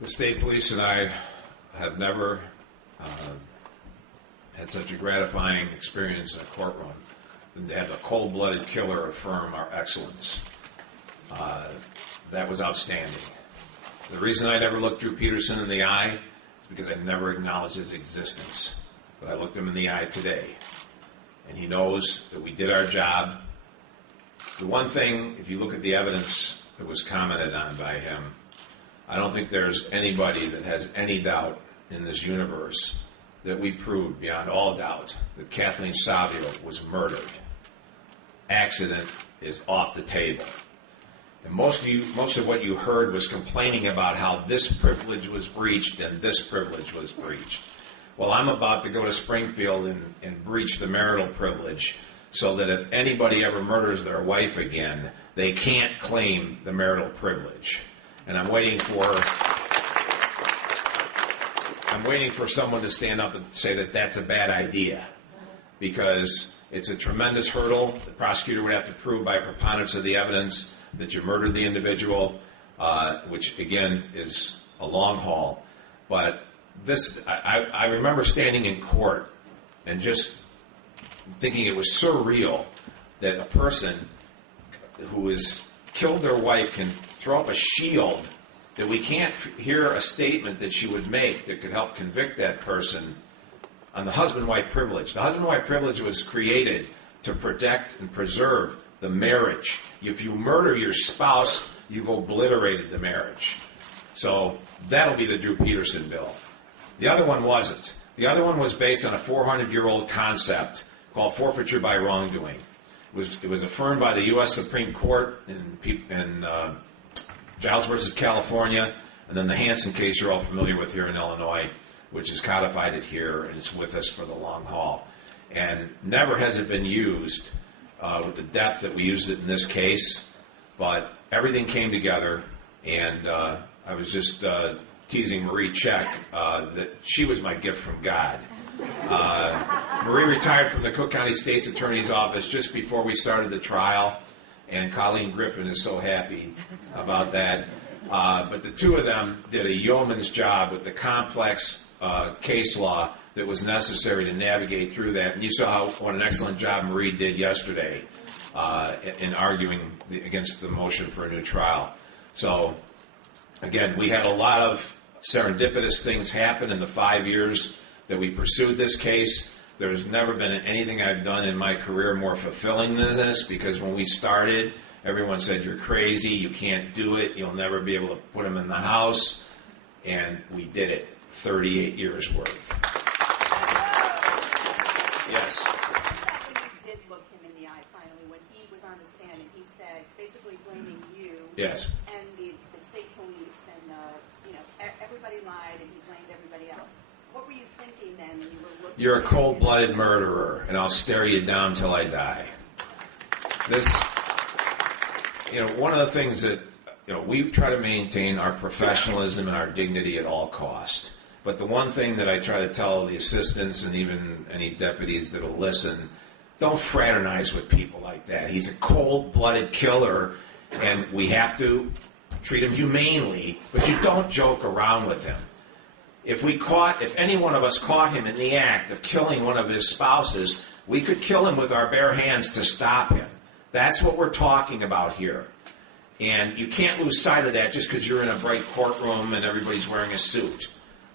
The state police and I have never had such a gratifying experience in a courtroom than to have a cold-blooded killer affirm our excellence. That was outstanding. The reason I never looked Drew Peterson in the eye is because I never acknowledged his existence. But I looked him in the eye today, and he knows that we did our job. The one thing, if you look at the evidence that was commented on by him, I don't think there's anybody that has any doubt in this universe that we proved beyond all doubt that Kathleen Savio was murdered. Accident is off the table. And most of what you heard was complaining about how this privilege was breached and this privilege was breached. Well, I'm about to go to Springfield and breach the marital privilege so that if anybody ever murders their wife again, they can't claim the marital privilege. And I'm waiting for someone to stand up and say that that's a bad idea, because it's a tremendous hurdle. The prosecutor would have to prove by preponderance of the evidence that you murdered the individual, which again is a long haul. But this, I remember standing in court and just thinking it was surreal that a person who has killed their wife can throw up a shield, that we can't hear a statement that she would make that could help convict that person on the husband-wife privilege. The husband-wife privilege was created to protect and preserve the marriage. If you murder your spouse, you've obliterated the marriage. So that'll be the Drew Peterson bill. The other one wasn't. The other one was based on a 400-year-old concept called forfeiture by wrongdoing. It was affirmed by the U.S. Supreme Court in Giles versus California, and then the Hansen case you're all familiar with here in Illinois, which has codified it here and is with us for the long haul. And never has it been used with the depth that we used it in this case, but everything came together, and I was just teasing Marie Check that she was my gift from God. Marie retired from the Cook County State's Attorney's Office just before we started the trial, and Colleen Griffin is so happy about that. But the two of them did a yeoman's job with the complex case law that was necessary to navigate through that. And you saw what an excellent job Marie did yesterday in arguing against the motion for a new trial. So, again, we had a lot of serendipitous things happen in the 5 years that we pursued this case. There's never been anything I've done in my career more fulfilling than this, because when we started, everyone said, "You're crazy, you can't do it, you'll never be able to put him in the house." And we did it, 38 years worth. Yes. When you did look him in the eye finally, when he was on the stand and he said, basically blaming you Yes. and the state police and everybody lied and he blamed everybody else. What were you thinking then when you were looking? You're a cold-blooded murderer, and I'll stare you down till I die. This, one of the things that, we try to maintain our professionalism and our dignity at all costs. But the one thing that I try to tell the assistants and even any deputies that will listen, don't fraternize with people like that. He's a cold-blooded killer, and we have to treat him humanely, but you don't joke around with him. If any one of us caught him in the act of killing one of his spouses, we could kill him with our bare hands to stop him. That's what we're talking about here. And you can't lose sight of that just because you're in a bright courtroom and everybody's wearing a suit.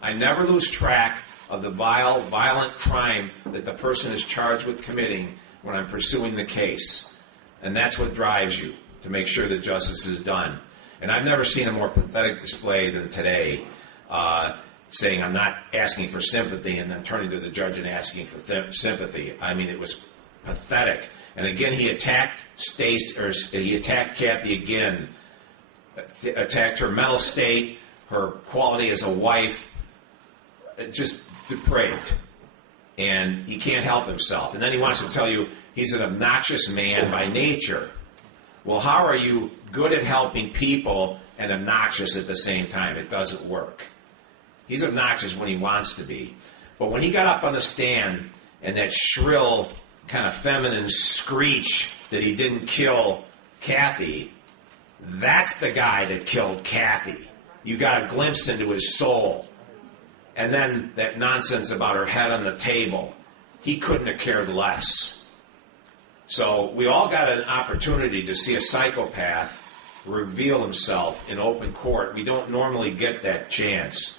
I never lose track of the vile, violent crime that the person is charged with committing when I'm pursuing the case. And that's what drives you, to make sure that justice is done. And I've never seen a more pathetic display than today, saying I'm not asking for sympathy and then turning to the judge and asking for sympathy. I mean, it was pathetic. And again, he attacked Kathy again, attacked her mental state, her quality as a wife, just depraved. And he can't help himself. And then he wants to tell you he's an obnoxious man by nature. Well, how are you good at helping people and obnoxious at the same time? It doesn't work. He's obnoxious when he wants to be. But when he got up on the stand and that shrill, kind of feminine screech that he didn't kill Kathy, that's the guy that killed Kathy. you got a glimpse into his soul. And then that nonsense about her head on the table. He couldn't have cared less. So we all got an opportunity to see a psychopath reveal himself in open court. We don't normally get that chance.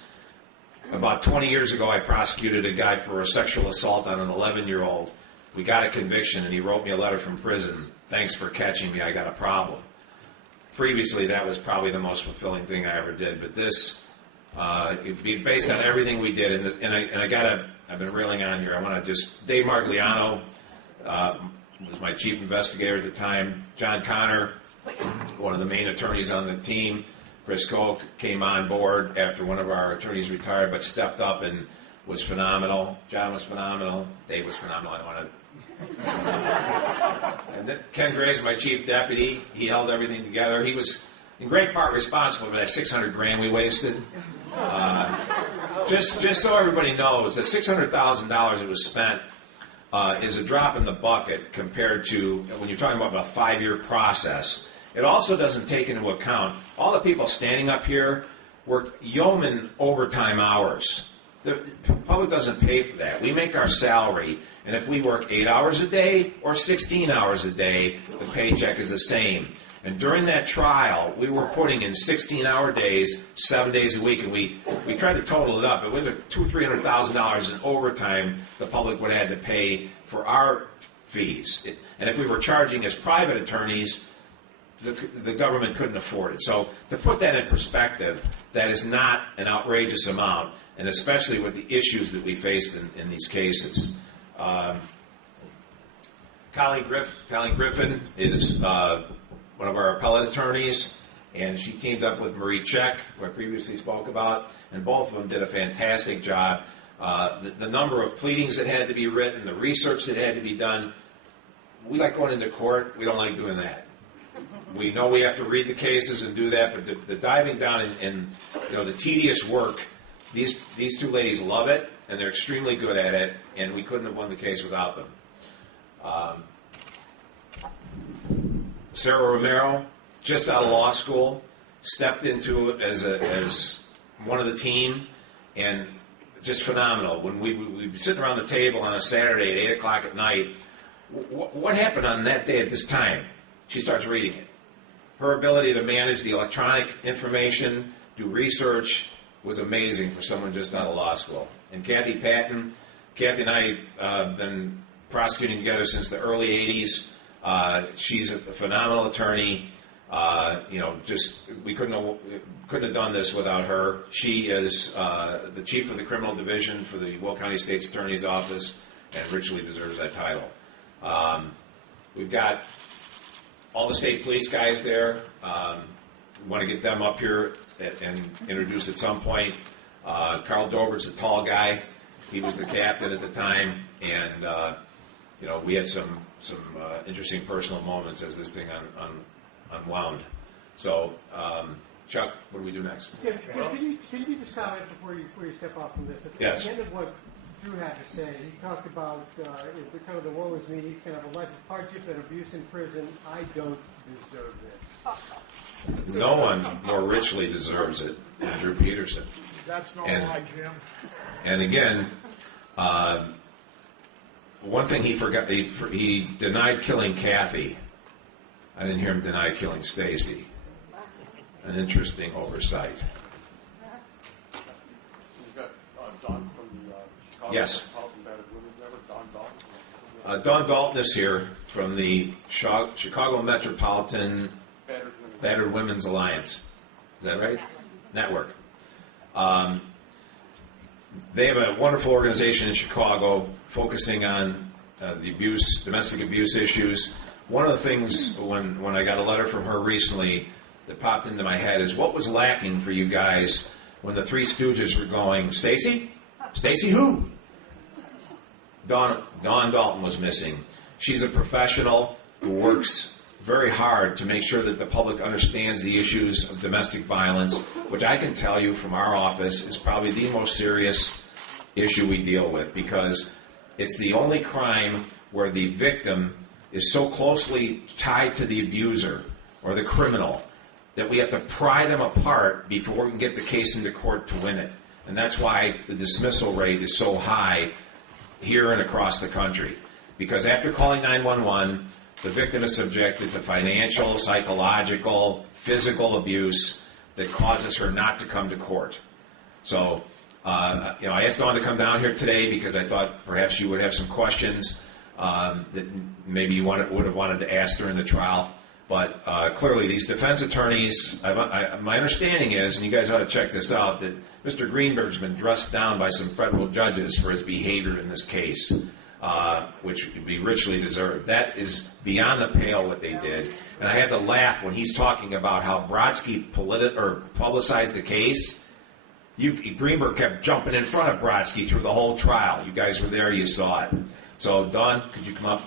About 20 years ago, I prosecuted a guy for a sexual assault on an 11-year-old. We got a conviction, and he wrote me a letter from prison. Thanks for catching me. I got a problem. Previously, that was probably the most fulfilling thing I ever did. But this, it'd be based on everything we did. I've been railing on here. I want to just, Dave Margliano was my chief investigator at the time. John Connor, one of the main attorneys on the team. Chris Koch came on board after one of our attorneys retired, but stepped up and was phenomenal. John was phenomenal. Dave was phenomenal. I don't want to. And then Ken Gray's my chief deputy. He held everything together. He was in great part responsible for that $600,000 we wasted. Just so everybody knows, that $600,000 that was spent is a drop in the bucket compared to when you're talking about a 5-year process. It also doesn't take into account all the people standing up here work yeoman overtime hours. The public doesn't pay for that. We make our salary, and if we work 8 hours a day or 16 hours a day, the paycheck is the same. And during that trial, we were putting in 16-hour days, 7 days a week, and we tried to total it up. It was $200,000 or $300,000 in overtime the public would have had to pay for our fees. And if we were charging as private attorneys, the government couldn't afford it. So to put that in perspective, that is not an outrageous amount, and especially with the issues that we faced in these cases. Colleen Griffin is one of our appellate attorneys, and she teamed up with Marie Check, who I previously spoke about, and both of them did a fantastic job. The number of pleadings that had to be written, the research that had to be done, we like going into court. We don't like doing that. We know we have to read the cases and do that, but the diving down and the tedious work, these two ladies love it, and they're extremely good at it, and we couldn't have won the case without them. Sarah Romero, just out of law school, stepped into it as one of the team, and just phenomenal. When we'd be sitting around the table on a Saturday at 8 o'clock at night, what happened on that day at this time? She starts reading it. Her ability to manage the electronic information, do research, was amazing for someone just out of law school. And Kathy Patton, Kathy and I have been prosecuting together since the early 80s. She's a phenomenal attorney. We couldn't have done this without her. She is the chief of the criminal division for the Will County State's Attorney's Office, and richly deserves that title. We've got all the state police guys there. We want to get them up here and introduce at some point. Carl Dober's a tall guy. He was the captain at the time, and we had some interesting personal moments as this thing unwound. So, Chuck, what do we do next? Can you just comment before you step off from this? Yes. At the end of what Drew had to say, he talked about kind of the woe is me. He's going to have a life of hardship and abuse in prison. I don't deserve this. No one more richly deserves it than Drew Peterson. That's no lie, Jim. And again, one thing he forgot, he denied killing Kathy. I didn't hear him deny killing Stacy. An interesting oversight. You've got Don from the Chicago Yes. Metropolitan Battered Women's Network, Don Dalton. Don Dalton is here from the Chicago Metropolitan Battered Women's Alliance. Is that right? Network. They have a wonderful organization in Chicago focusing on the domestic abuse issues. One of the things when I got a letter from her recently that popped into my head is, what was lacking for you guys when the Three Stooges were going, Stacy? Stacy who? Dawn Dalton was missing. She's a professional who works very hard to make sure that the public understands the issues of domestic violence, which I can tell you from our office is probably the most serious issue we deal with, because it's the only crime where the victim is so closely tied to the abuser or the criminal that we have to pry them apart before we can get the case into court to win it. And that's why the dismissal rate is so high here and across the country. Because after calling 911, the victim is subjected to financial, psychological, physical abuse that causes her not to come to court. So, I asked Dawn to come down here today because I thought perhaps you would have some questions that maybe you would have wanted to ask during the trial. But clearly these defense attorneys, my understanding is, and you guys ought to check this out, that Mr. Greenberg's been dressed down by some federal judges for his behavior in this case, which would be richly deserved. That is beyond the pale what they did. And I had to laugh when he's talking about how Brodsky publicized the case. Greenberg kept jumping in front of Brodsky through the whole trial. You guys were there, you saw it. So, Dawn, could you come up?